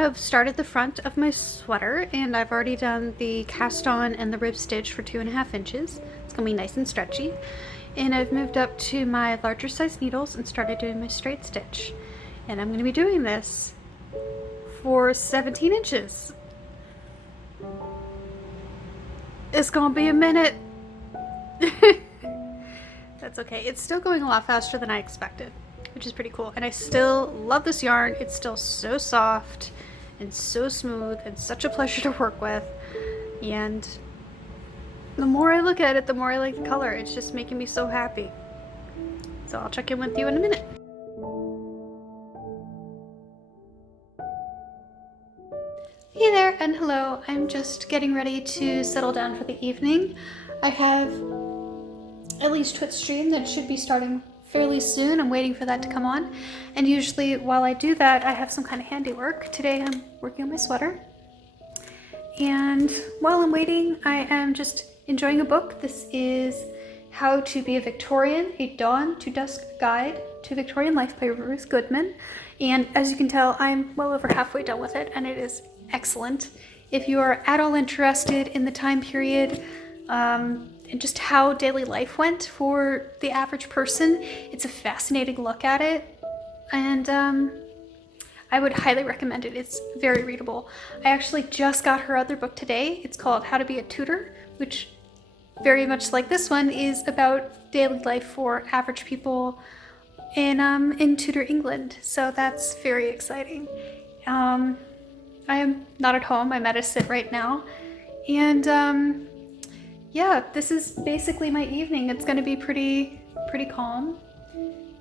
have started the front of my sweater, and I've already done the cast on and the rib stitch for 2.5 inches. It's gonna be nice and stretchy. And I've moved up to my larger size needles and started doing my straight stitch. And I'm gonna be doing this for 17 inches. It's gonna be a minute. That's okay. It's still going a lot faster than I expected, which is pretty cool. And I still love this yarn. It's still so soft and so smooth and such a pleasure to work with. And the more I look at it, the more I like the color. It's just making me so happy. So I'll check in with you in a minute. Hey there and hello. I'm just getting ready to settle down for the evening. I have Ellie's Twitch stream that should be starting fairly soon. I'm waiting for that to come on. And usually while I do that, I have some kind of handiwork. Today I'm working on my sweater. And while I'm waiting, I am just enjoying a book. This is How to Be a Victorian, a Dawn to Dusk Guide to Victorian Life by Ruth Goodman. And as you can tell, I'm well over halfway done with it, and it is excellent. If you are at all interested in the time period and just how daily life went for the average person, it's a fascinating look at it. And I would highly recommend it. It's very readable. I actually just got her other book today. It's called How to Be a Tutor, which very much like this one is about daily life for average people in Tudor England. So that's very exciting. I am not at home. I'm at a sit right now. And yeah, this is basically my evening. It's gonna be pretty calm.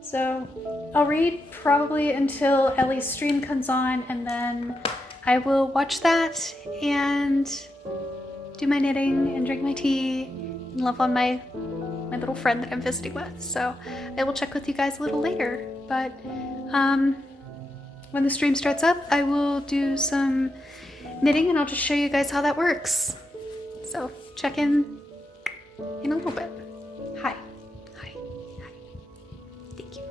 So I'll read probably until Ellie's stream comes on, and then I will watch that and do my knitting and drink my tea and love on my little friend that I'm visiting with. So I will check with you guys a little later. But when the stream starts up, I will do some knitting and I'll just show you guys how that works. So check in a little bit. Hi. Hi. Hi. Thank you.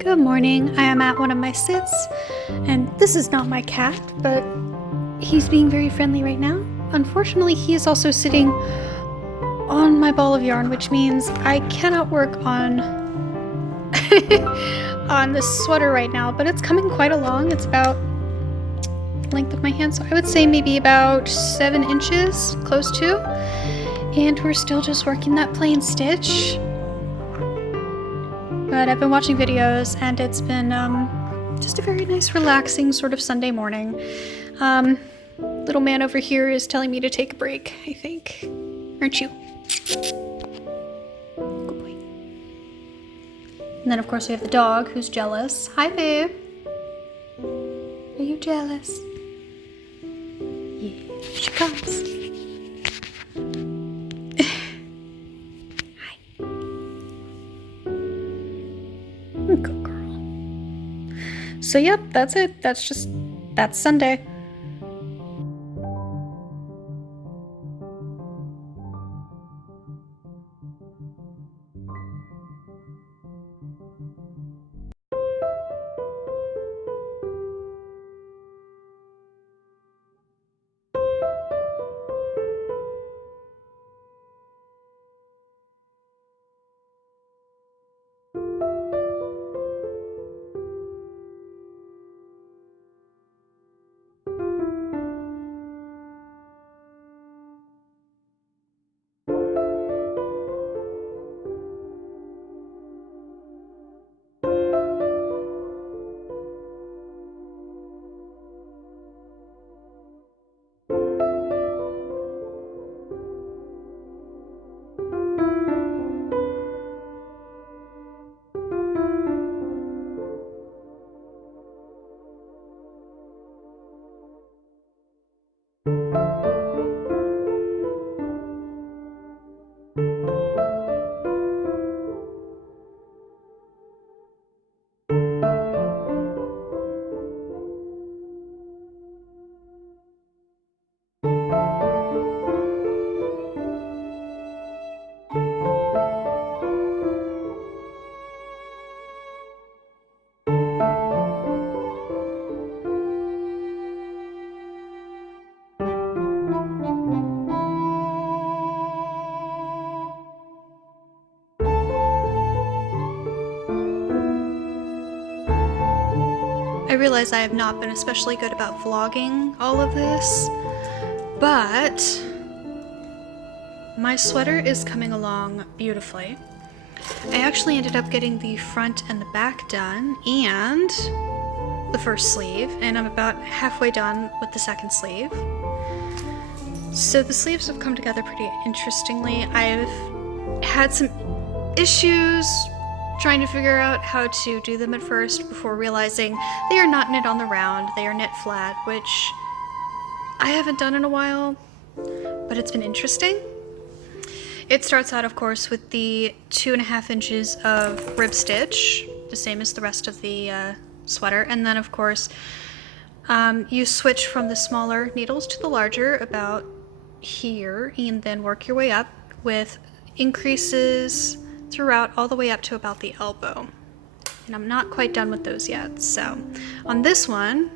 Good morning. I am at one of my sits, and this is not my cat, but he's being very friendly right now. Unfortunately, he is also sitting on my ball of yarn, which means I cannot work on on the sweater right now, but it's coming quite along. It's about the length of my hand, so I would say maybe about 7 inches, close to. And we're still just working that plain stitch. But I've been watching videos, and it's been just a very nice, relaxing sort of Sunday morning. Little man over here is telling me to take a break, I think. Aren't you? Good boy. And then, of course, we have the dog who's jealous. Hi, babe. Are you jealous? Yeah, here she comes. Good girl. So yep, that's it. That's Sunday. I realize I have not been especially good about vlogging all of this, but my sweater is coming along beautifully. I actually ended up getting the front and the back done and the first sleeve, and I'm about halfway done with the second sleeve. So the sleeves have come together pretty interestingly. I've had some issues trying to figure out how to do them at first before realizing they are not knit on the round, they are knit flat, which I haven't done in a while, but it's been interesting. It starts out, of course, with the 2.5 inches of rib stitch, the same as the rest of the sweater, and then of course you switch from the smaller needles to the larger about here, and then work your way up with increases throughout all the way up to about the elbow. And I'm not quite done with those yet. So on this one,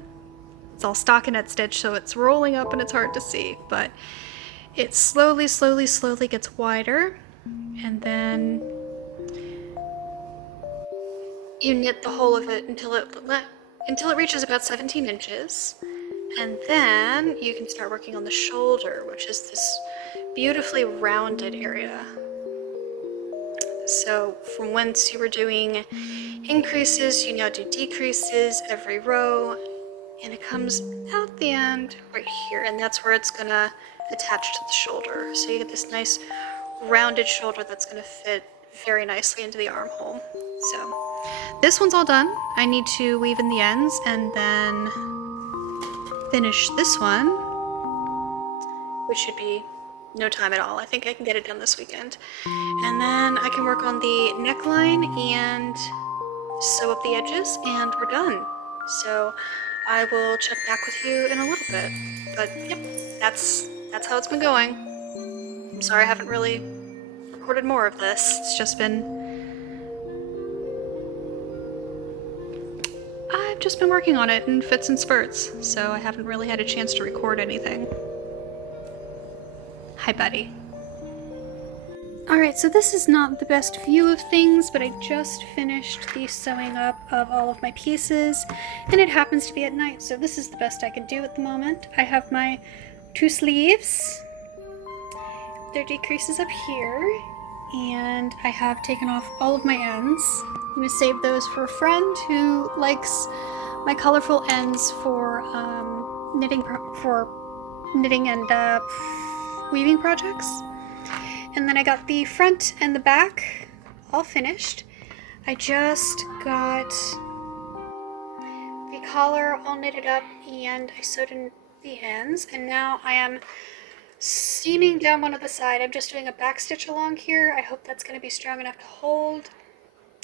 it's all stockinette stitch, so it's rolling up and it's hard to see, but it slowly gets wider, and then you knit the whole of it until it reaches about 17 inches. And then you can start working on the shoulder, which is this beautifully rounded area. So from whence you were doing increases, you now do decreases every row, and it comes out the end right here, and that's where it's gonna attach to the shoulder. So you get this nice rounded shoulder that's gonna fit very nicely into the armhole. So this one's all done. I need to weave in the ends and then finish this one, which should be no time at all. I think I can get it done this weekend. And then I can work on the neckline and sew up the edges, and we're done. So I will check back with you in a little bit. But yep, that's how it's been going. I'm sorry I haven't really recorded more of this. It's just been... I've just been working on it in fits and spurts, so I haven't really had a chance to record anything. Hi, buddy. Alright, so this is not the best view of things, but I just finished the sewing up of all of my pieces, and it happens to be at night, so this is the best I can do at the moment. I have my 2 sleeves. There are decreases up here, and I have taken off all of my ends. I'm going to save those for a friend who likes my colorful ends for knitting and weaving projects. And then I got the front and the back all finished. I just got the collar all knitted up and I sewed in the ends, and now I am seaming down one of the side. I'm just doing a back stitch along here. I hope that's going to be strong enough to hold.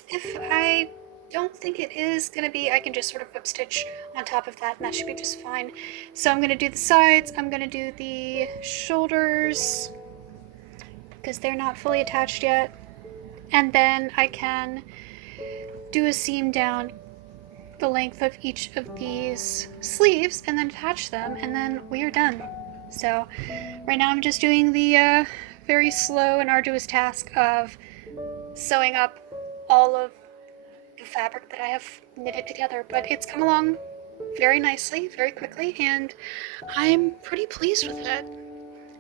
If I don't think it is going to be, I can just sort of whip stitch on top of that and that should be just fine. So I'm going to do the sides, I'm going to do the shoulders because they're not fully attached yet, and then I can do a seam down the length of each of these sleeves and then attach them, and then we are done. So right now I'm just doing the very slow and arduous task of sewing up all of the fabric that I have knitted together, but it's come along very nicely, very quickly, and I'm pretty pleased with it.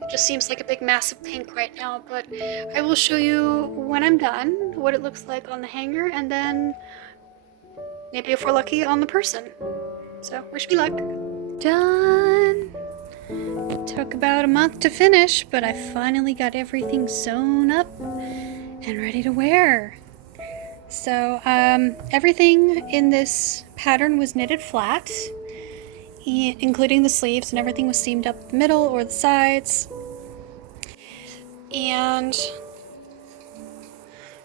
It just seems like a big massive pink right now, but I will show you when I'm done what it looks like on the hanger, and then maybe if we're lucky on the person. So wish me luck. Done! Took about a month to finish, but I finally got everything sewn up and ready to wear. So everything in this pattern was knitted flat, including the sleeves, and everything was seamed up the middle or the sides. And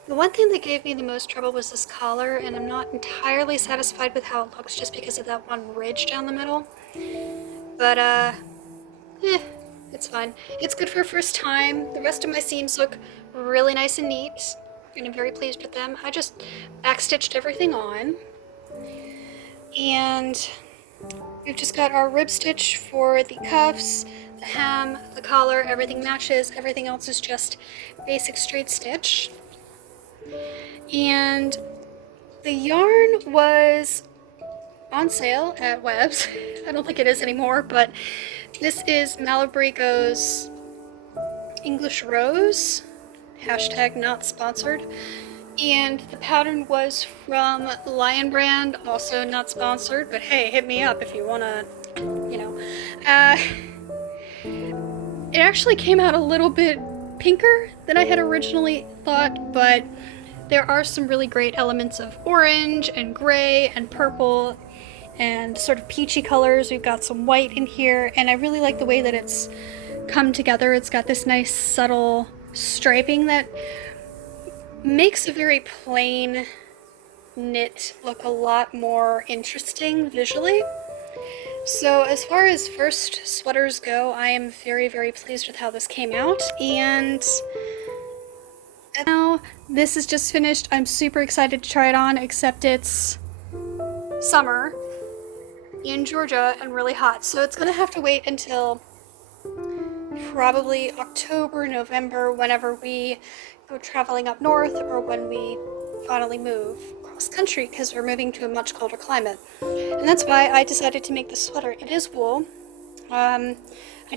the one thing that gave me the most trouble was this collar, and I'm not entirely satisfied with how it looks just because of that one ridge down the middle. But it's fine. It's good for a first time. The rest of my seams look really nice and neat, and I'm very pleased with them. I just backstitched everything on, and we've just got our rib stitch for the cuffs, the hem, the collar, everything matches. Everything else is just basic straight stitch. And the yarn was on sale at Webb's. I don't think it is anymore, but this is Malibrigo's English Rose, hashtag not sponsored. And the pattern was from Lion Brand, also not sponsored, but hey, hit me up if you wanna, you know. It actually came out a little bit pinker than I had originally thought, but there are some really great elements of orange and gray and purple and sort of peachy colors. We've got some white in here, and I really like the way that it's come together. It's got this nice subtle striping that makes a very plain knit look a lot more interesting visually. So as far as first sweaters go, I am very, very pleased with how this came out, and now this is just finished. I'm super excited to try it on, except it's summer in Georgia and really hot, so it's gonna have to wait until probably October, November, whenever we go traveling up north or when we finally move cross country, because we're moving to a much colder climate. And that's why I decided to make this sweater. It is wool. I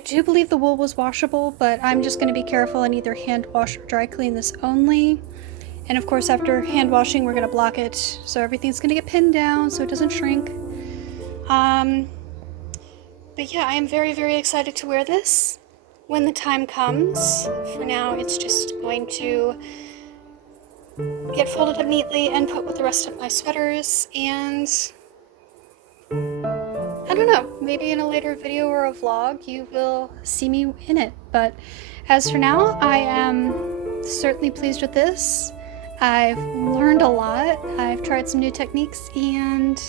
do believe the wool was washable, but I'm just going to be careful and either hand wash or dry clean this only. And of course, after hand washing, we're going to block it so everything's going to get pinned down so it doesn't shrink. But yeah, I am very, very excited to wear this when the time comes. For now, it's just going to get folded up neatly and put with the rest of my sweaters, and I don't know, maybe in a later video or a vlog you will see me in it. But as for now, I am certainly pleased with this. I've learned a lot, I've tried some new techniques, and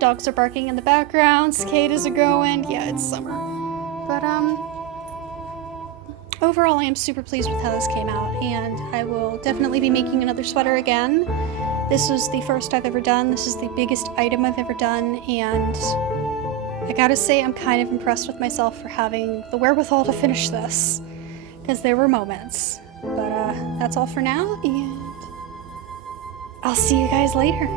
dogs are barking in the background, cicadas are going. Yeah, it's summer. But overall, I am super pleased with how this came out, and I will definitely be making another sweater again. This was the first I've ever done. This is the biggest item I've ever done, and I gotta say I'm kind of impressed with myself for having the wherewithal to finish this, because there were moments. But that's all for now, and I'll see you guys later.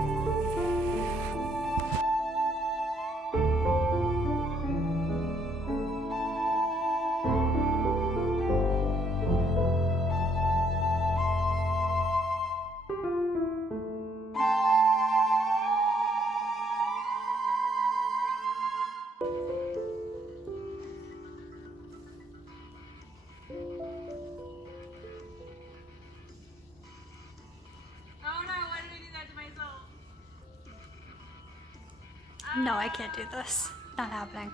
No, I can't do this. Not happening.